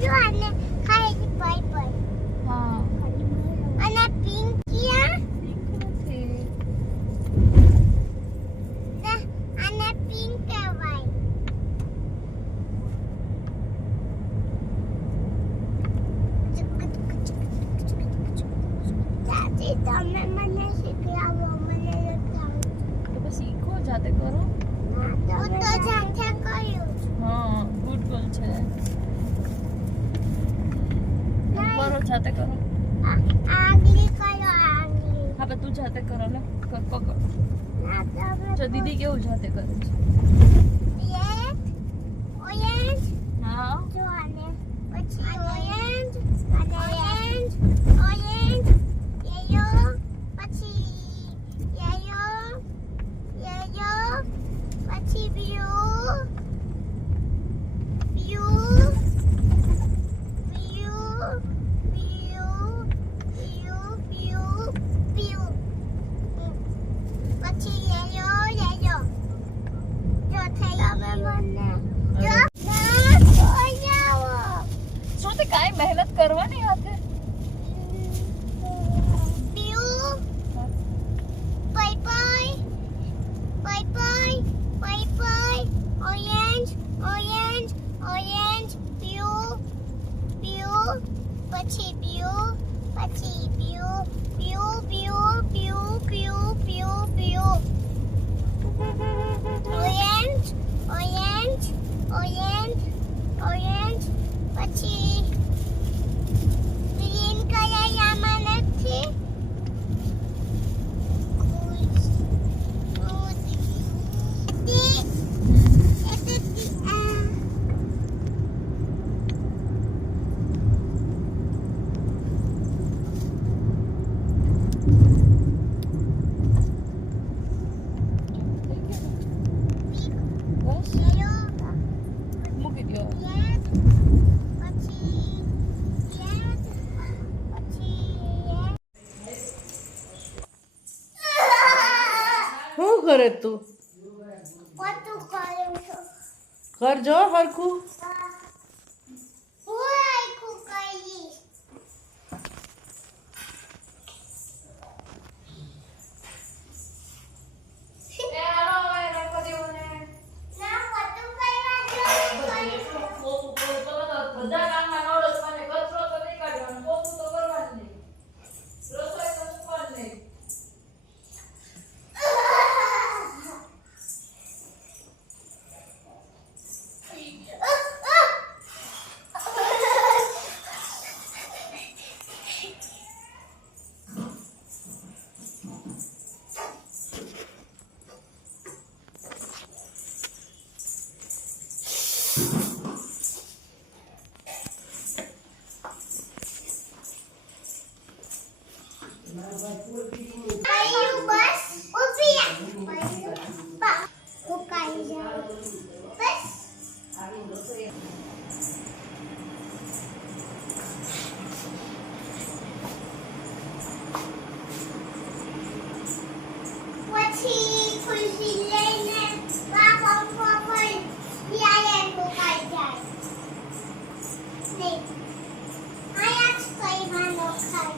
Blue અને ખાલી purple. હા અને પિંક ક્યાં? અને પિંક કહેવાય. દાદી તમે મને શીખવાડો, મને નથી આવડતું. તો બસ શીખો, જાતે કરો. હું તો જાતે કર્યું. હા ગુડ ગર્લ છે. કરો જાતે કરો. આગલી કરો આગલી. હા પણ તું જાતે કરો ને. પકડ. ના તમે જો દીદી કેવું જાતે કરે છે. યેક ઓરેન્જ હા જો આને પછી ઓરેન્જ અને ઓરેન્જ ઓરેન્જ યેલો પછી યેલો પછી બ્લુ બ્લુ પછી યેલો જો થઈ ગયું. જો ના જોયાવો. શું તે કાંઈ મહેનત કરવાની હાથે. બ્લુ પર્પલ ઓરેન્જ બ્લુ પછી ઓરેન્જ પછી ગ્રીન કલર આમાં નથી. બસ મૂકી દો. શું કરે તું? કરજો હરખું. બધા કામમાં નવડસ મને કચરો તો નહીં કાઢવાનો, પોતું તો કરવાનું નહીં, રસોઈ તો મૂકવાનું નહીં. પછી ખુરશી લઈને પંખો પર ત્યારે મુકાઈ જાય. નહીં આયા જ કઈવાનો ખાય.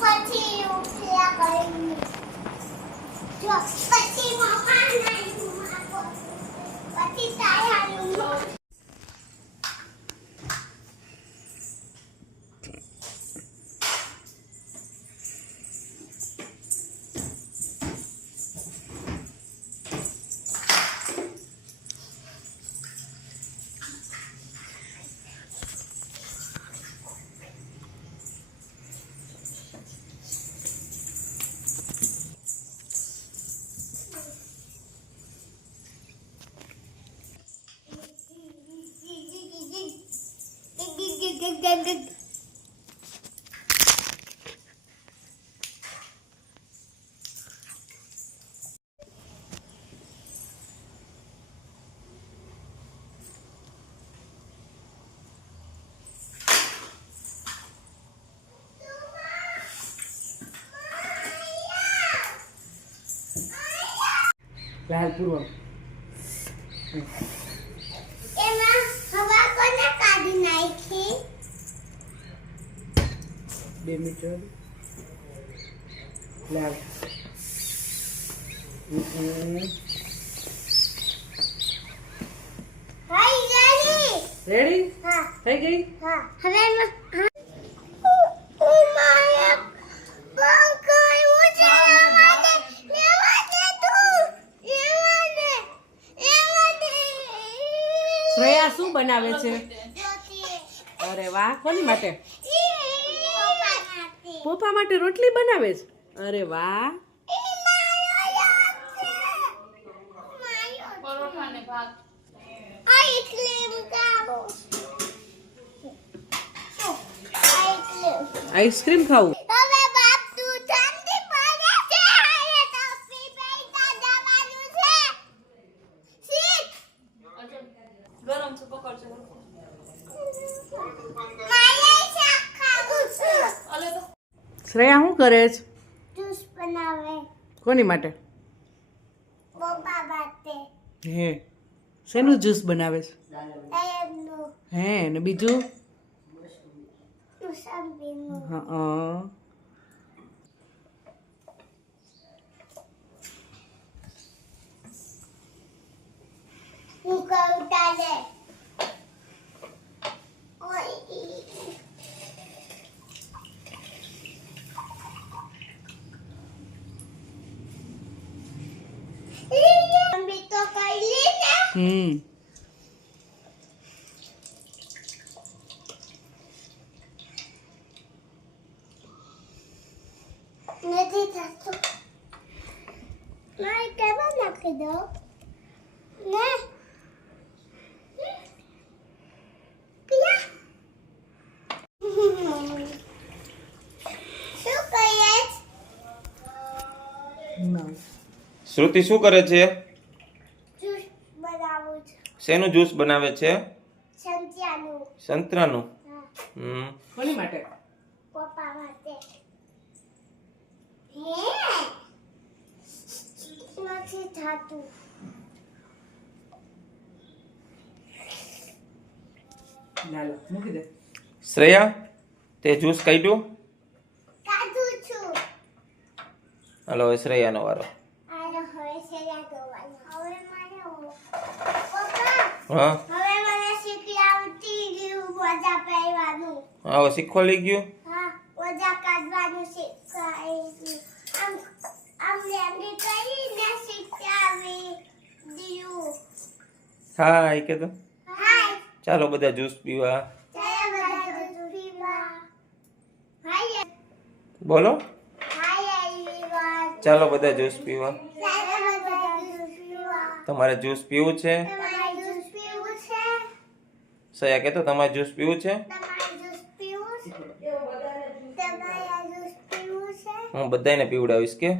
પછી ઉઠ્યા કરીને જો પછી મોકા નહીં લાલ પૂર્વ એમાં હવા કોને કાઢી નાખી 2 મીટર લાલ હાય રેડી રેડી હા થઈ ગઈ હા હવે ઓ માય બંકર ઉજે શ્રેયા શું બનાવે છે અરે વાહ કોની માટે પપ્પા માટે રોટલી બનાવે છે અરે વાહ પરોઠા ને ભાત આઈસ્ક્રીમ ખાવું ગરમ છે પકડજો અલે તો શ્રેયા શું કરે છે જ્યુસ બનાવે કોની માટે બોબા બાતે હે શેનું જ્યુસ બનાવે છે એમનું હે ને બીજું મુસાફીનું હા હું કહું તારે મમ્મી તો કરી ને નથી થતું મારે કેવા નાખી દો ને પિયા શું કહીએ શ્રુતિ શું કરે છે જ્યુસ બનાવું છું શેનું જ્યુસ બનાવે છે સંત્યાનું સંતરાનું હા કોની માટે પપ્પા માટે હે નથી થતું લાલ મૂકી દે શ્રેયા તે જ્યુસ કાઢ્યું કાઢું છું હાલો હવે શ્રેયાનો વારો આનો હવે સેલા દોવાનો હવે મારે પપ્પા હા હવે મને શીખી આવતી ગયું મજા પહેરવાનું હવે શીખવાડી ગયું હા મજા કાઢવાનું શીખાય આમ આમ લેંડી કરીને શીખવી દીયું હા એ કે તો હાય ચાલો બધા જ્યુસ પીવા ચાલો બધા પીવા હાય બોલો હાય એવરીવન ચાલો બધા જ્યુસ પીવા ચાલો બધા પીવા તમારે જ્યુસ પીવું છે તમારે જ્યુસ પીવું છે સયા કે તો તમારે જ્યુસ પીવું છે તમારે જ્યુસ પીવું છે તમારે જ્યુસ પીવું છે હું બધાને પીવડાવીશ કે